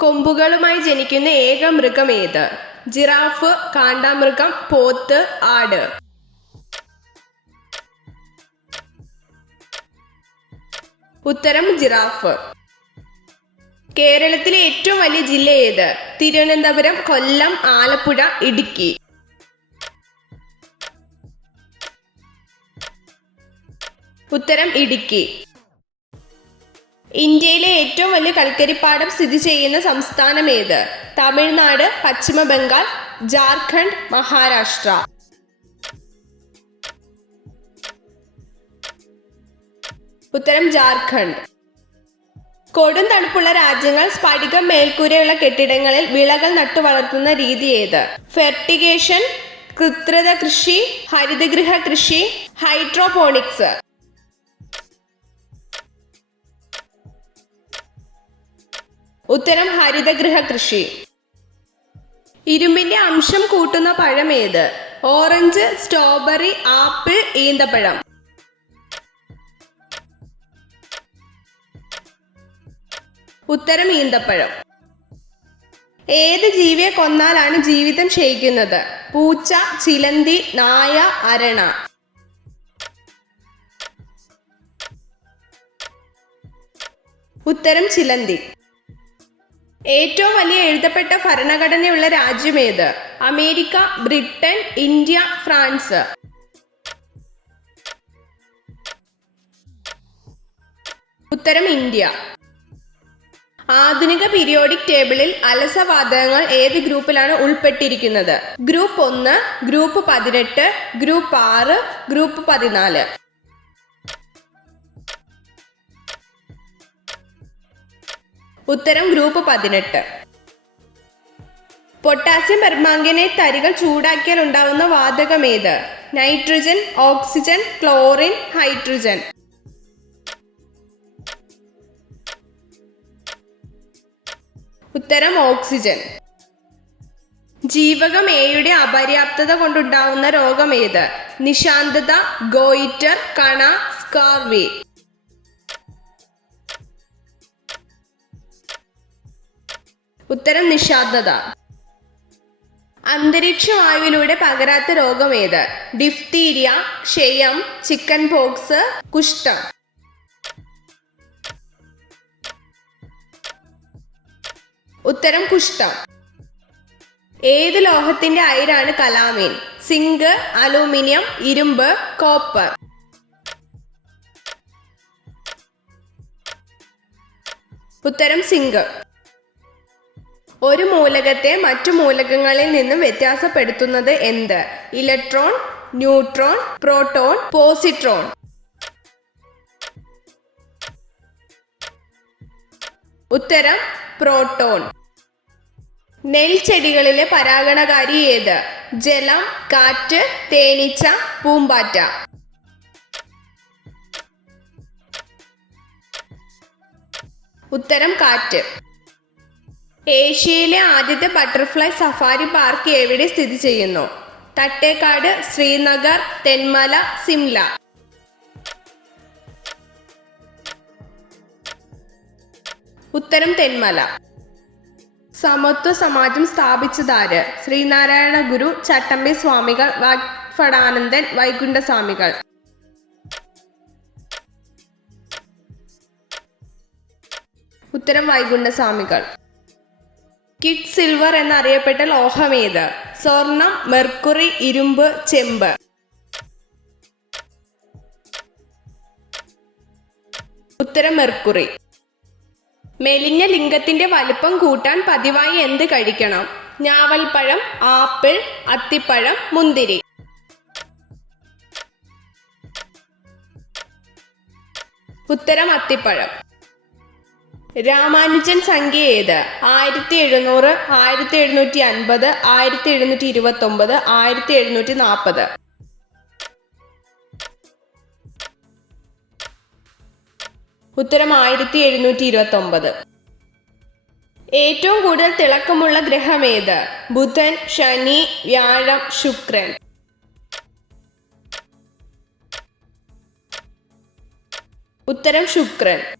കൊമ്പുകളുമായി ജനിക്കുന്ന ഏക മൃഗം ഏത്? ജിറാഫ്, കാണ്ടാമൃഗം, പോത്ത്, ആട്. ഉത്തരം ജിറാഫ്. കേരളത്തിലെ ഏറ്റവും വലിയ ജില്ല ഏത്? തിരുവനന്തപുരം, കൊല്ലം, ആലപ്പുഴ, ഇടുക്കി. ഉത്തരം ഇടുക്കി. ഇന്ത്യയിലെ ഏറ്റവും വലിയ കൽക്കരിപ്പാടം സ്ഥിതി ചെയ്യുന്ന സംസ്ഥാനം ഏത്? തമിഴ്നാട്, പശ്ചിമ ബംഗാൾ, ജാർഖണ്ഡ്, മഹാരാഷ്ട്ര. ഉത്തരം ജാർഖണ്ഡ്. കൊടും തണുപ്പുള്ള രാജ്യങ്ങൾ സ്ഫടികം മേൽക്കൂരയുള്ള കെട്ടിടങ്ങളിൽ വിളകൾ നട്ടു വളർത്തുന്ന രീതി ഏത്? ഫെർട്ടിഗേഷൻ, കൃത്രിമ കൃഷി, ഹരിതഗൃഹ കൃഷി, ഹൈഡ്രോപോണിക്സ്. ഉത്തരം ഹരിതഗൃഹ കൃഷി. ഇരുമ്പിന്റെ അംശം കൂട്ടുന്ന പഴം ഏത്? ഓറഞ്ച്, സ്ട്രോബെറി, ആപ്പിൾ, ഈന്തപ്പഴം. ഉത്തരം ഈന്തപ്പഴം. ഏത് ജീവിയെ കൊന്നാലാണ് ജീവിതം ക്ഷയിക്കുന്നത്? പൂച്ച, ചിലന്തി, നായ, അരണ. ഉത്തരം ചിലന്തി. ഏറ്റവും വലിയ എഴുതപ്പെട്ട ഭരണഘടനയുള്ള രാജ്യം ഏത്? America, Britain, India, France. ഉത്തരം ഇന്ത്യ. ആധുനിക പീരിയോഡിക് ടേബിളിൽ അലസവാതകങ്ങൾ ഏത് ഗ്രൂപ്പിലാണ് ഉൾപ്പെട്ടിരിക്കുന്നത്? Group 1, group 18, group 6, group 14. ഉത്തരം ഗ്രൂപ്പ് 18. പൊട്ടാസ്യം പെർമാംഗനേറ്റ് തരികൾ ചൂടാക്കിയാൽ ഉണ്ടാവുന്ന വാതകം ഏത്? Nitrogen, oxygen, chlorine, hydrogen. ഉത്തരം ഓക്സിജൻ. ജീവകം എയുടെ അപര്യാപ്തത കൊണ്ടുണ്ടാവുന്ന രോഗം ഏത്? നിശാന്തത, ഗോയിറ്റർ, കണ, സ്കാർവി. ഉത്തരം നിശാന്തത. അന്തരീക്ഷ വായുവിലൂടെ പകരാത്ത രോഗം ഏത്? ഡിഫ്തീരിയ, ക്ഷയം, ചിക്കൻ പോക്സ്, കുഷ്ഠം. ഉത്തരം കുഷ്ഠം. ഏത് ലോഹത്തിന്റെ അയിരാണ് കലാമീൻ? സിങ്ക്, അലൂമിനിയം, ഇരുമ്പ്, കോപ്പർ. ഉത്തരം സിങ്ക്. ഒരു മൂലകത്തെ മറ്റു മൂലകങ്ങളിൽ നിന്നും വ്യത്യാസപ്പെടുത്തുന്നത് എന്ത്? Electron, neutron, proton, positron. ഉത്തരം പ്രോട്ടോൺ. നെൽച്ചെടികളിലെ പരാഗണകാരി ഏത്? ജലം, കാറ്റ്, തേനീച്ച, പൂമ്പാറ്റ. ഉത്തരം കാറ്റ്. ഏഷ്യയിലെ ആദ്യത്തെ ബട്ടർഫ്ലൈ സഫാരി പാർക്ക് എവിടെ സ്ഥിതി ചെയ്യുന്നു? തട്ടേക്കാട്, ശ്രീനഗർ, തെന്മല, സിംല. ഉത്തരം തെന്മല. സമത്വ സമാജം സ്ഥാപിച്ചതാര്? ശ്രീനാരായണ ഗുരു, ചട്ടമ്പി സ്വാമികൾ, വാഗ്ഭടാനന്ദൻ, വൈകുണ്ഠസ്വാമികൾ. ഉത്തരം വൈകുണ്ഠസ്വാമികൾ. കിഡ് സിൽവർ എന്നറിയപ്പെട്ട ലോഹം ഏത്? സ്വർണം, മെർക്കുറി, ഇരുമ്പ്, ചെമ്പ്. ഉത്തരം മെർക്കുറി. മെലിഞ്ഞ ലിംഗത്തിന്റെ വലുപ്പം കൂട്ടാൻ പതിവായി എന്ത് കഴിക്കണം? ഞാവൽപ്പഴം, ആപ്പിൾ, അത്തിപ്പഴം, മുന്തിരി. ഉത്തരം അത്തിപ്പഴം. രാമാനുജൻ സംഖ്യ ഏത്? 1700, 1750, 1729, 1740. ഉത്തരം 1729. ഏറ്റവും കൂടുതൽ തിളക്കമുള്ള ഗ്രഹം ഏത്? ബുധൻ, ശനി, വ്യാഴം, ശുക്രൻ. ഉത്തരം ശുക്രൻ.